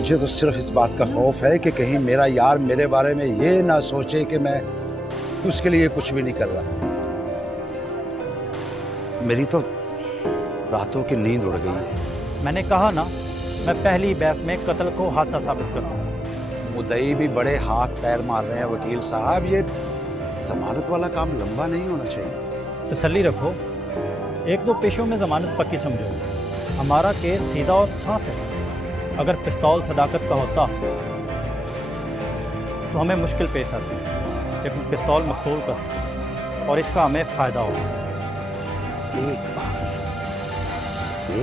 मुझे तो सिर्फ इस बात का खौफ है कि कहीं मेरा यार मेरे बारे में ये ना सोचे कि मैं उसके लिए कुछ भी नहीं कर रहा। मेरी तो रातों की नींद उड़ गई है। मैंने कहा ना, मैं पहली बहस में कत्ल को हादसा साबित कर दूंगा। मुद्दई भी बड़े हाथ पैर मार रहे हैं वकील साहब। ये जमानत वाला काम लंबा नहीं होना चाहिए। तसल्ली रखो, एक दो पेशों में जमानत पक्की समझो। हमारा केस सीधा और साफ है। अगर पिस्तौल सदाकत का होता तो हमें मुश्किल पेश आती, लेकिन पिस्तौल मकतूल का, और इसका हमें फ़ायदा होगा।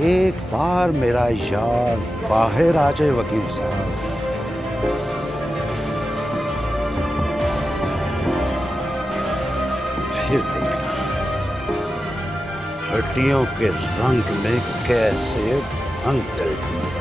एक बार मेरा यार बाहर आ जाए वकील साहब, फिर देखना हड्डियों के रंग में कैसे रंग डलती है।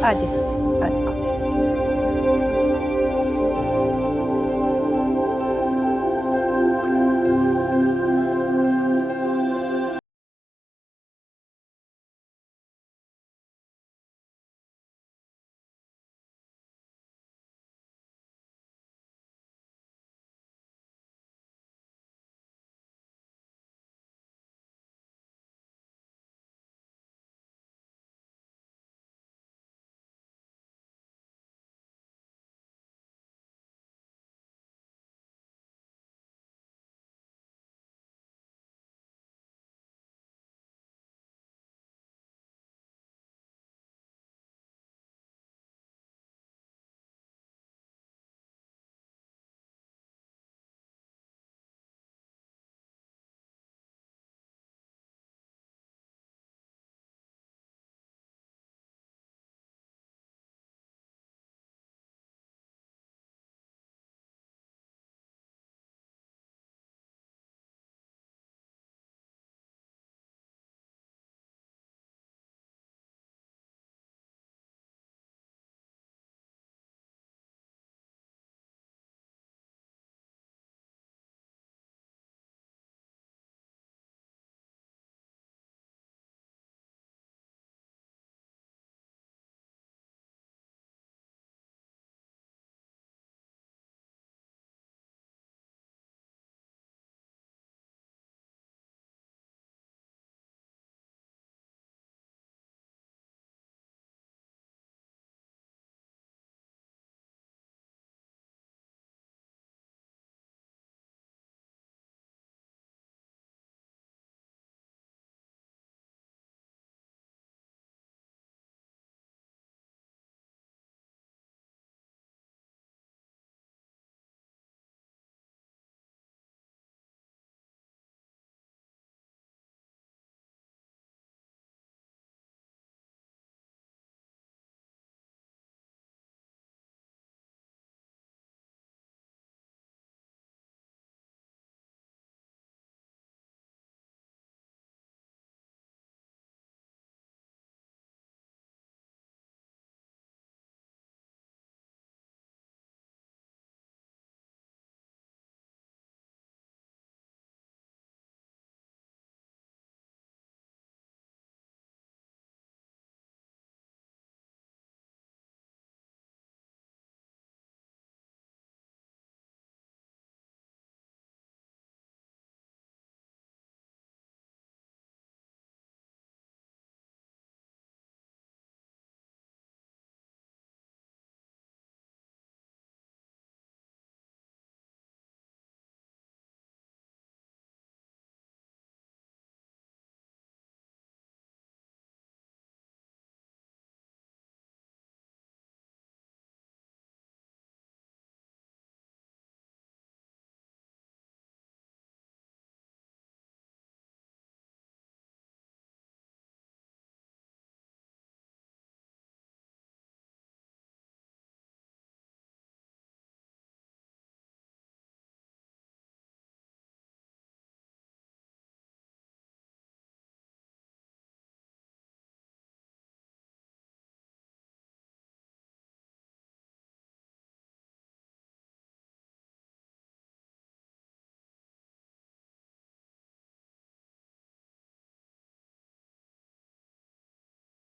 आ जाए आ जाए।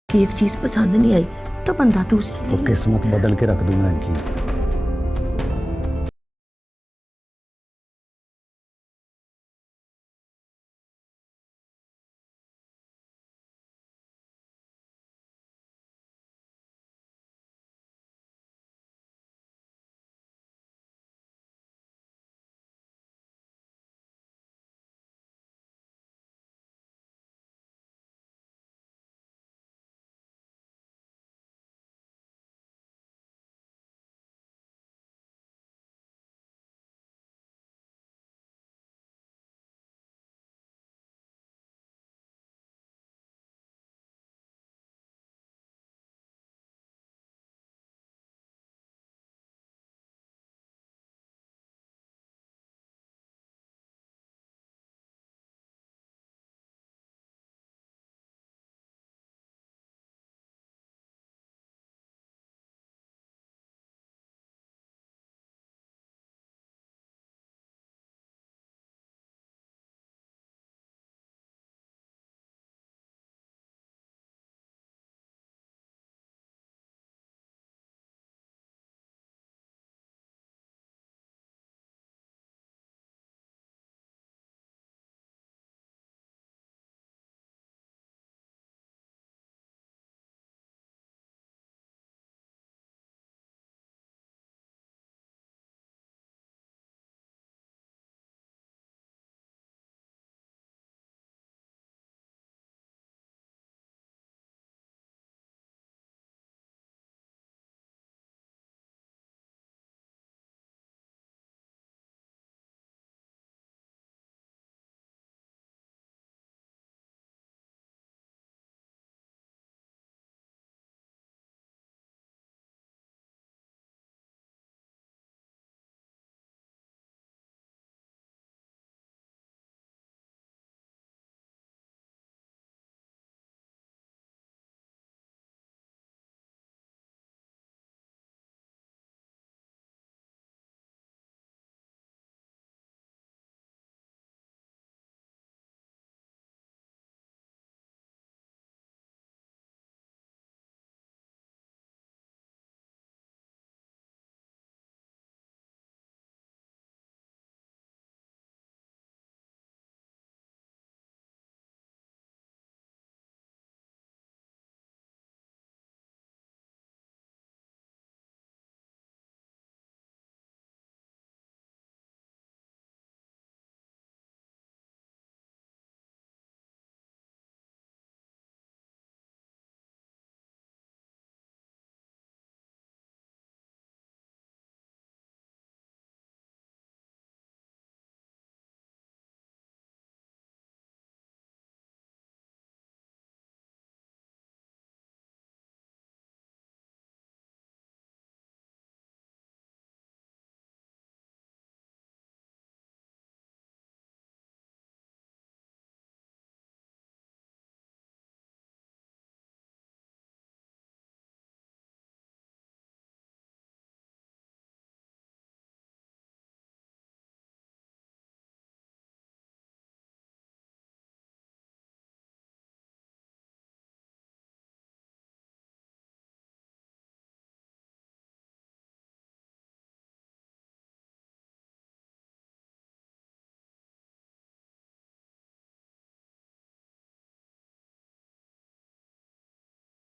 कि एक चीज पसंद नहीं आई तो बंदा दूसरी तो किस्मत बदल के रख दूंगा इनकी।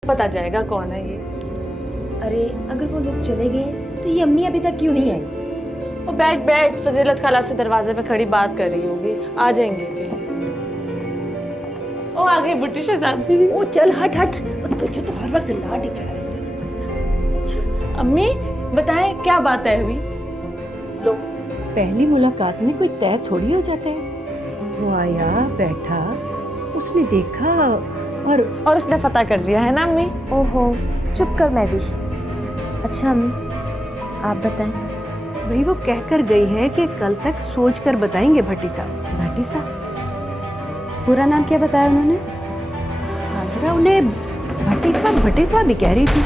पता जाएगा कौन है ये। अरे अगर वो लोग चले गए तो ये अम्मी अभी तक क्यों नहीं आई? वो बैठ बैठ फजीलत खाला से दरवाजे पे खड़ी बात कर रही होगी, आ जाएंगे भी। ओ आ गई बुट्टी शहजादी। ओ चल हट हट, तुझे तो हर वक्त लाड ही चढ़ा रहता है। अम्मी बताएं क्या बात है अभी? लो, पहली मुलाकात में कोई तय थोड़ी हो जाता है। वो आया बैठा, उसने देखा और उसने पता कर लिया है ना अम्मी? ओहो चुप कर महविश। अच्छा अम्मी आप बताएं। भाई वो कह कर गई है कि कल तक सोच कर बताएंगे भट्टी साहब। भाटी साहब? पूरा नाम क्या बताया उन्होंने? हाजरा उन्हें भट्टी साहब ही कह रही थी।